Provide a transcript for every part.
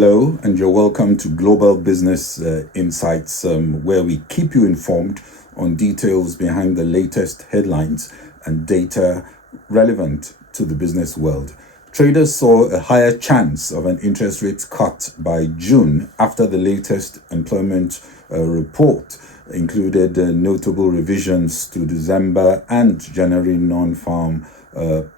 Hello, and you're welcome to Global Business Insights, where we keep you informed on details behind the latest headlines and data relevant to the business world. Traders saw a higher chance of an interest rate cut by June after the latest employment report included notable revisions to December and January non-farm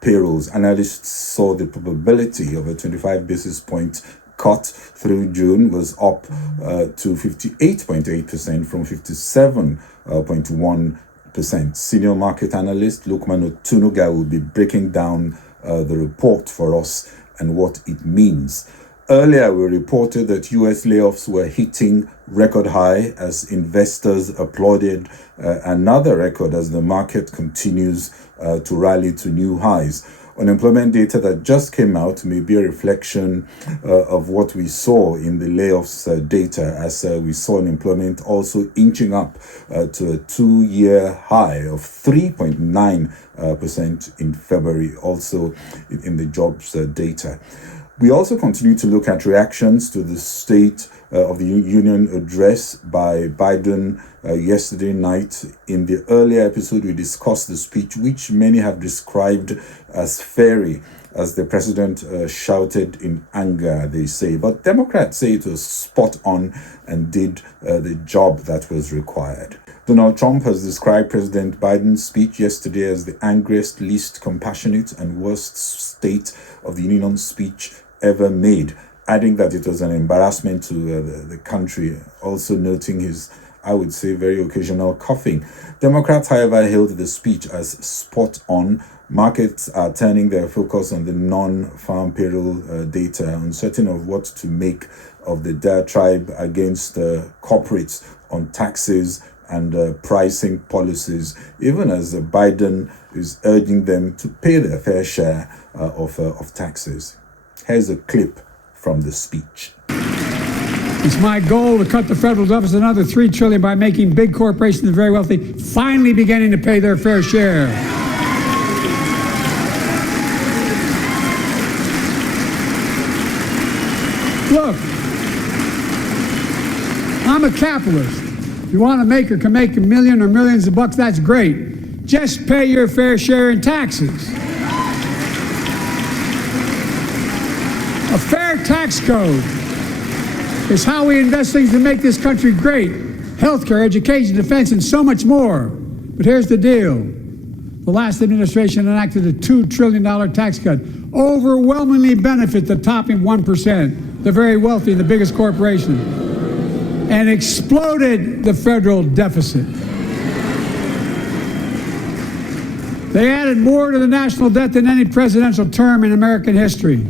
payrolls. Analysts saw the probability of a 25 basis point cut through June was up to 58.8% from 57.1%. Senior market analyst Lukman Otunuga will be breaking down the report for us and what it means. Earlier, we reported that US layoffs were hitting record high as investors applauded another record as the market continues to rally to new highs. Unemployment data that just came out may be a reflection of what we saw in the layoffs data, as we saw unemployment also inching up to a two-year high of 3.9% in February, also in the jobs data. We also continue to look at reactions to the State of the Union address by Biden yesterday night. In the earlier episode, we discussed the speech, which many have described as fairy, as the president shouted in anger, they say. But Democrats say it was spot on and did the job that was required. Donald Trump has described President Biden's speech yesterday as the angriest, least compassionate, and worst State of the Union speech ever made, adding that it was an embarrassment to the country, also noting his, I would say, very occasional coughing. Democrats, however, hailed the speech as spot on. Markets are turning their focus on the non-farm payroll data, uncertain of what to make of the diatribe against corporates on taxes and pricing policies, even as Biden is urging them to pay their fair share of taxes. Here's a clip from the speech. It's my goal to cut the federal deficit another $3 trillion by making big corporations and very wealthy finally beginning to pay their fair share. Look, I'm a capitalist. If you want to make or can make a million or millions of bucks, that's great. Just pay your fair share in taxes. A fair tax code is how we invest things to make this country great. Healthcare, education, defense, and so much more. But here's the deal. The last administration enacted a $2 trillion tax cut, overwhelmingly benefit the top 1%, the very wealthy and the biggest corporations, and exploded the federal deficit. They added more to the national debt than any presidential term in American history.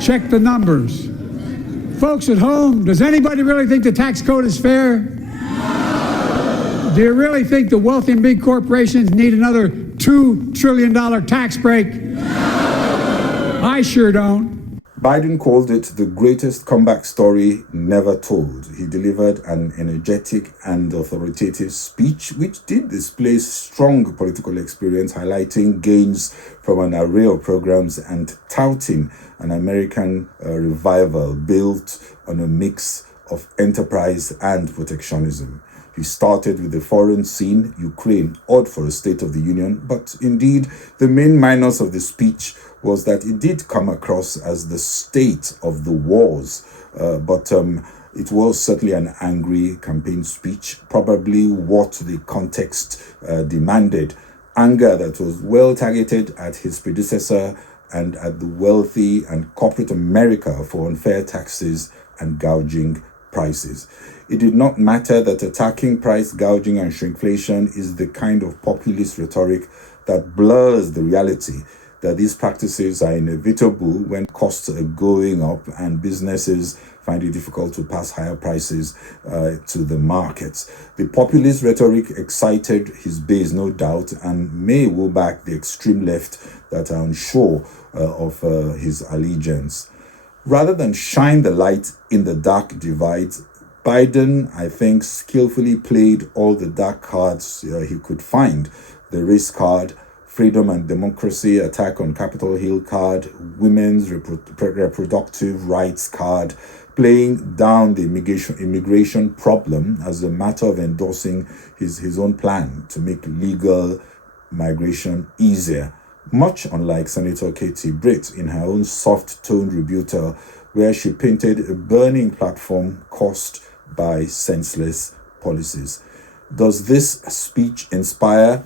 Check the numbers. Folks at home, does anybody really think the tax code is fair? No. Do you really think the wealthy and big corporations need another $2 trillion tax break? No. I sure don't. Biden called it the greatest comeback story never told. He delivered an energetic and authoritative speech, which did display strong political experience, highlighting gains from an array of programs and touting an American revival built on a mix of enterprise and protectionism. He started with the foreign scene, Ukraine, odd for a State of the Union, but indeed the main minus of the speech was that it did come across as the state of the wars, but it was certainly an angry campaign speech, probably what the context demanded. Anger that was well targeted at his predecessor and at the wealthy and corporate America for unfair taxes and gouging prices. It did not matter that attacking price gouging and shrinkflation is the kind of populist rhetoric that blurs the reality that these practices are inevitable when costs are going up and businesses find it difficult to pass higher prices to the markets. The populist rhetoric excited his base, no doubt, and may woo back the extreme left that are unsure of his allegiance. Rather than shine the light in the dark divides, Biden, I think, skillfully played all the dark cards he could find. The race card, freedom and democracy, attack on Capitol Hill card, women's reproductive rights card, playing down the immigration problem as a matter of endorsing his own plan to make legal migration easier, much unlike Senator Katie Britt in her own soft-toned rebuttal, where she painted a burning platform caused by senseless policies. Does this speech inspire?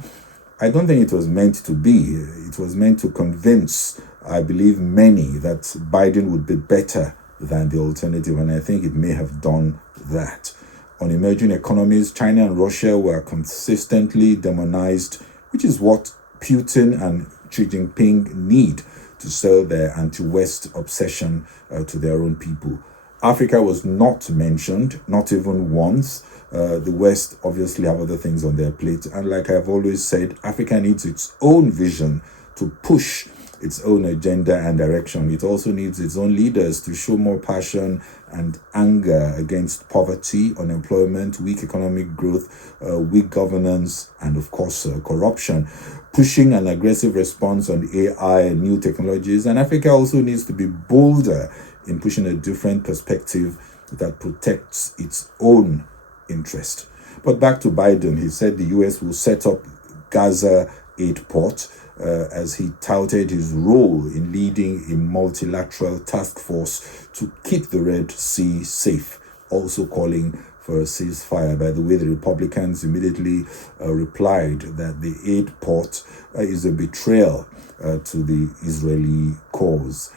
I don't think it was meant to be. It was meant to convince, I believe, many that Biden would be better than the alternative, and I think it may have done that. On emerging economies, China and Russia were consistently demonized, which is what Putin and Xi Jinping need to sell their anti-West obsession to their own people. Africa was not mentioned, not even once. The West obviously have other things on their plate. And like I've always said, Africa needs its own vision to push its own agenda and direction. It also needs its own leaders to show more passion and anger against poverty, unemployment, weak economic growth, weak governance, and of course, corruption. Pushing an aggressive response on AI and new technologies. And Africa also needs to be bolder in pushing a different perspective that protects its own interest. But back to Biden, he said the US will set up Gaza aid port as he touted his role in leading a multilateral task force to keep the Red Sea safe, also calling for a ceasefire. By the way, the Republicans immediately replied that the aid port is a betrayal to the Israeli cause.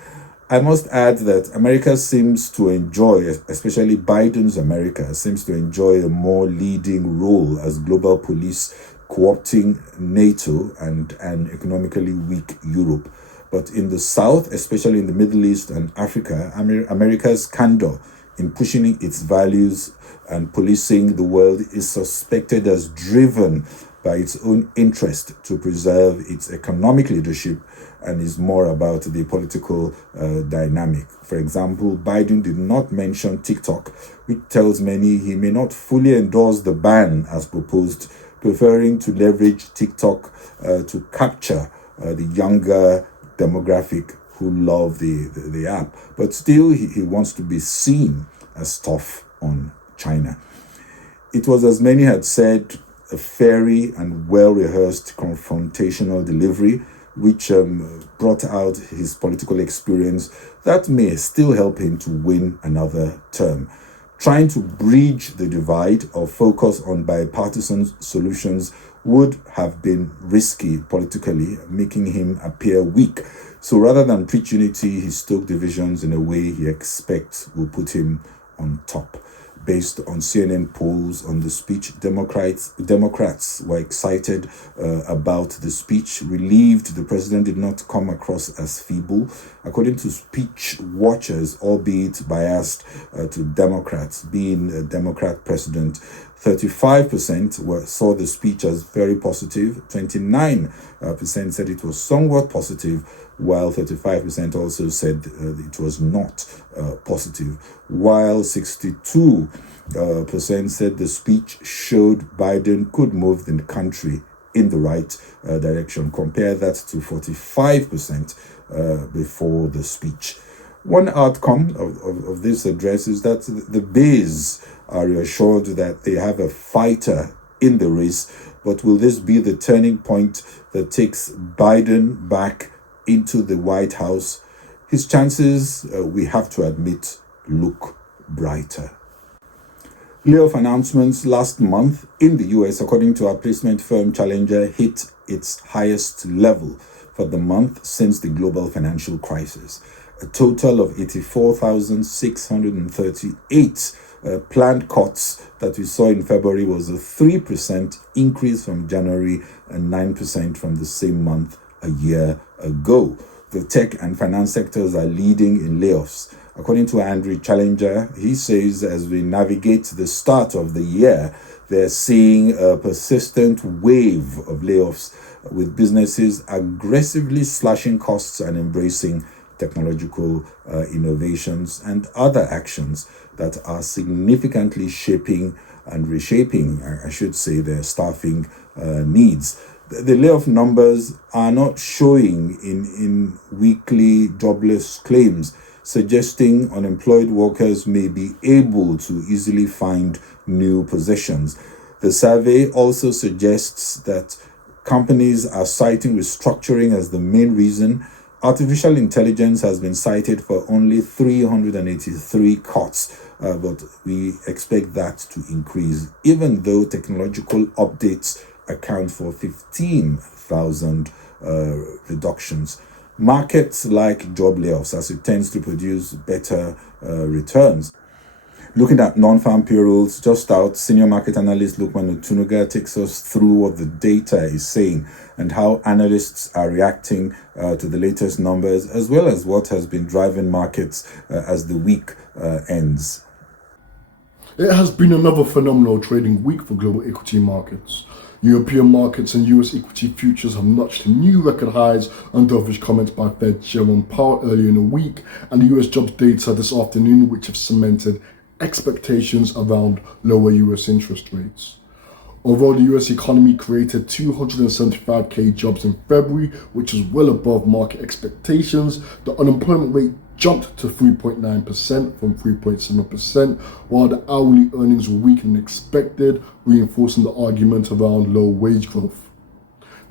I must add that America seems to enjoy, especially Biden's America, seems to enjoy a more leading role as global police, co-opting NATO and an economically weak Europe. But in the South, especially in the Middle East and Africa, America's candor in pushing its values and policing the world is suspected as driven by its own interest to preserve its economic leadership and is more about the political dynamic. For example, Biden did not mention TikTok, which tells many he may not fully endorse the ban as proposed, preferring to leverage TikTok to capture the younger demographic who love the app. But still, he wants to be seen as tough on China. It was, as many had said, a fairy and well-rehearsed confrontational delivery, which brought out his political experience that may still help him to win another term. Trying to bridge the divide or focus on bipartisan solutions would have been risky politically, making him appear weak. So rather than preach unity, he stoked divisions in a way he expects will put him on top. Based on CNN polls on the speech, Democrats were excited about the speech, relieved the president did not come across as feeble. According to speech watchers, albeit biased to Democrats, being a Democrat president, 35% saw the speech as very positive, 29% said it was somewhat positive, while 35% also said it was not positive, while 62% said the speech showed Biden could move the country in the right direction. Compare that to 45% before the speech. One outcome of this address is that the base are reassured that they have a fighter in the race, but will this be the turning point that takes Biden back into the White House? His chances, we have to admit, look brighter. Layoff announcements last month in the US, according to our placement firm Challenger, hit its highest level for the month since the global financial crisis. A total of 84,638 planned cuts that we saw in February was a 3% increase from January and 9% from the same month a year ago. The tech and finance sectors are leading in layoffs. According to Andrew Challenger, he says as we navigate the start of the year, they're seeing a persistent wave of layoffs, with businesses aggressively slashing costs and embracing technological innovations and other actions that are significantly shaping and reshaping, I should say, their staffing needs. The layoff numbers are not showing in weekly jobless claims, suggesting unemployed workers may be able to easily find new positions. The survey also suggests that companies are citing restructuring as the main reason. Artificial intelligence has been cited for only 383 cuts, but we expect that to increase, even though technological updates account for 15,000 reductions. Markets like job layoffs as it tends to produce better returns. Looking at non-farm payrolls just out, senior market analyst Lukman Otunuga takes us through what the data is saying and how analysts are reacting to the latest numbers, as well as what has been driving markets as the week ends. It has been another phenomenal trading week for global equity markets. European markets and US equity futures have notched new record highs on dovish comments by Fed Chairman Powell earlier in the week, and the US jobs data this afternoon, which have cemented expectations around lower US interest rates. Although the US economy created 275k jobs in February, which is well above market expectations, the unemployment rate jumped to 3.9% from 3.7%, while the hourly earnings were weaker than expected, reinforcing the argument around low wage growth.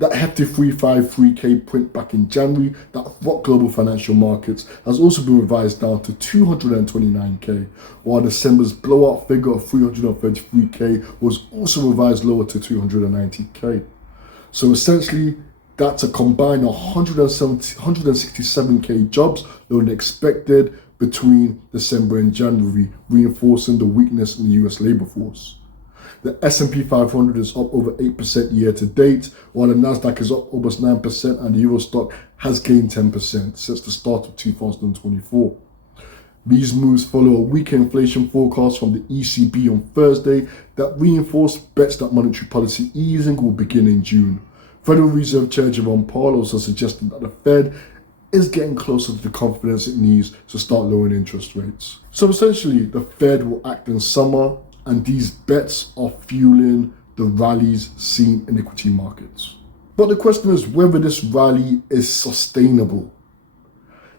That hefty 353k print back in January that rocked global financial markets has also been revised down to 229k, while December's blowout figure of 333k was also revised lower to 290k. So essentially, that's a combined 167k jobs lower than expected between December and January, reinforcing the weakness in the US labor force. The S&P 500 is up over 8% year to date, while the Nasdaq is up almost 9% and the Euro stock has gained 10% since the start of 2024. These moves follow a weaker inflation forecast from the ECB on Thursday that reinforced bets that monetary policy easing will begin in June. Federal Reserve Chair Jerome Powell also suggested that the Fed is getting closer to the confidence it needs to start lowering interest rates. So essentially, the Fed will act in summer, and these bets are fueling the rallies seen in equity markets. But the question is whether this rally is sustainable.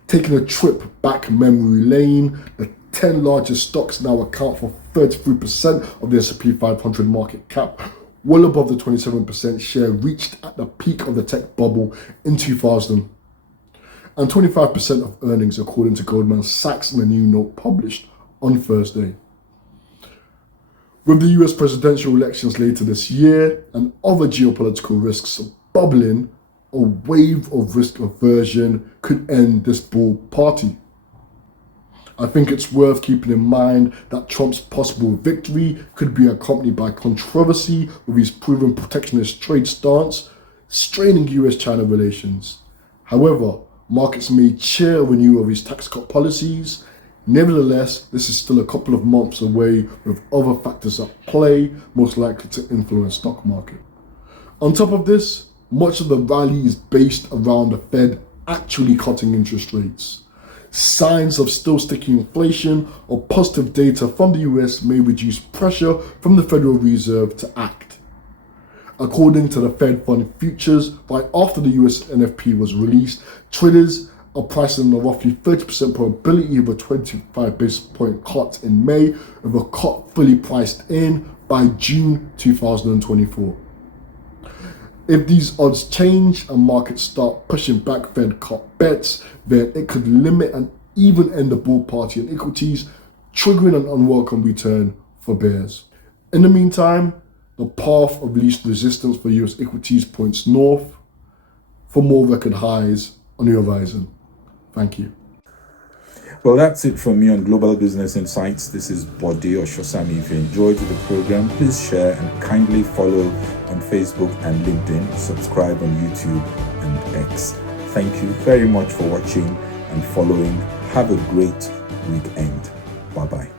Taking a trip back memory lane, the 10 largest stocks now account for 33% of the S&P 500 market cap, well above the 27% share reached at the peak of the tech bubble in 2000, and 25% of earnings according to Goldman Sachs in a new note published on Thursday. With the US presidential elections later this year and other geopolitical risks bubbling, a wave of risk aversion could end this bull party. I think it's worth keeping in mind that Trump's possible victory could be accompanied by controversy with his proven protectionist trade stance, straining US-China relations. However, markets may cheer a renewal of his tax cut policies. Nevertheless, this is still a couple of months away with other factors at play, most likely to influence stock market. On top of this, much of the rally is based around the Fed actually cutting interest rates. Signs of still sticky inflation or positive data from the US may reduce pressure from the Federal Reserve to act. According to the Fed Fund futures, right after the US NFP was released, traders are pricing a roughly 30% probability of a 25 basis point cut in May, with a cut fully priced in by June 2024. If these odds change and markets start pushing back Fed cut bets, then it could limit and even end the bull party in equities, triggering an unwelcome return for bears. In the meantime, the path of least resistance for US equities points north for more record highs on the horizon. Thank you. Well, that's it from me on Global Business Insights. This is Bode Oshosami. If you enjoyed the program, please share and kindly follow on Facebook and LinkedIn. Subscribe on YouTube and X. Thank you very much for watching and following. Have a great weekend. Bye-bye.